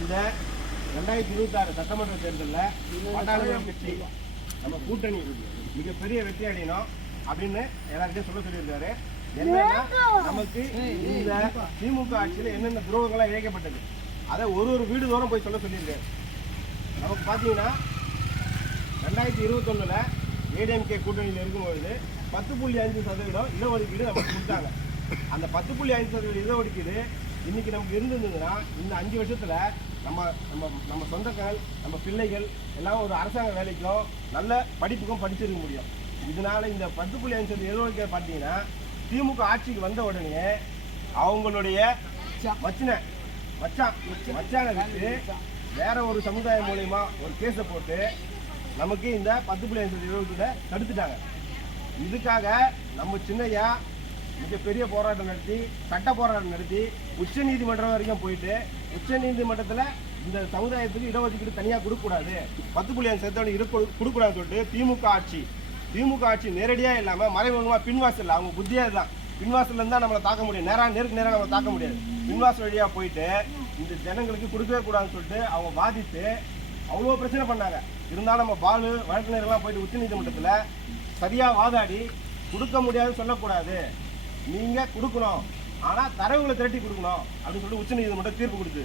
இந்த 2026 சட்டமன்ற தேர்தலில் பாட்டாளி கட்சி நம்ம கூட்டணி மிகப்பெரிய வெற்றி அடையணும் அப்படின்னு எல்லாருக்கும் சொல்லியிருக்காரு. என்னன்னா நமக்கு இந்த திமுக ஆட்சியில் என்னென்ன துரோகங்கள்லாம் இழைக்கப்பட்டது அதை ஒரு வீடு தோறும் போய் சொல்லியிருக்காரு. நமக்கு பார்த்தீங்கன்னா 2021 ஏடிஎம்கே கூட்டணியில் இருக்கும்பொழுது 10.5% இடஒதுக்கீடு நமக்கு கொடுத்தாங்க. அந்த 10.5% இடஒதுக்கீடு இன்னைக்கு நமக்கு இருந்ததுன்னா இந்த 5 வருஷத்துல நம்ம நம்ம நம்ம சொந்தங்கள் நம்ம பிள்ளைகள் எல்லாம் ஒரு அரசாங்க வேலைக்கும் நல்ல படிப்புக்கும் படிச்சிருக்க முடியும். இதனால இந்த 10.5% இடஒதுக்கீடு பார்த்தீங்கன்னா திமுக ஆட்சிக்கு வந்த உடனே அவங்களுடைய மச்சானை விட்டு வேற ஒரு சமுதாயம் மூலயமா ஒரு கேஸை போட்டு நமக்கு இந்த 10.5% இடஒதுக்கீடை தடுத்துட்டாங்க. இதுக்காக நம்ம சின்னையா மிகப்பெரிய போராட்டம் நடத்தி சட்ட போராட்டம் நடத்தி உச்ச நீதிமன்றம் வரைக்கும் போயிட்டு உச்ச நீதிமன்றத்தில் இந்த சமுதாயத்துக்கு இடஒதுக்கீடு தனியாக கொடுக்கக்கூடாது, 10.5% கொடுக்கூடாதுன்னு சொல்லிட்டு திமுக ஆட்சி நேரடியாக இல்லாமல் மறைமுகமாக பின்வாசல் அவங்க புத்தியாக தான் பின்வாசல் இருந்தால் நம்மளை தாக்க முடியும், நேருக்கு நேராக நம்மளை தாக்க முடியாது. பின்வாசல் வழியாக போயிட்டு இந்த ஜனங்களுக்கு கொடுக்கவே கூடாதுன்னு சொல்லிட்டு அவங்க பாதித்து அவ்வளோ பிரச்சனை பண்ணாங்க. இருந்தாலும் நம்ம வழக்கறிஞர்கள்லாம் போயிட்டு உச்ச நீதிமன்றத்தில் சரியாக வாதாடி கொடுக்க முடியாதுன்னு சொல்லக்கூடாது, நீங்கள் கொடுக்கணும், ஆனால் தரவுகளை திரட்டி கொடுக்கணும் அப்படின்னு சொல்லிட்டு உச்ச நீதிமன்றம் தீர்ப்பு கொடுத்து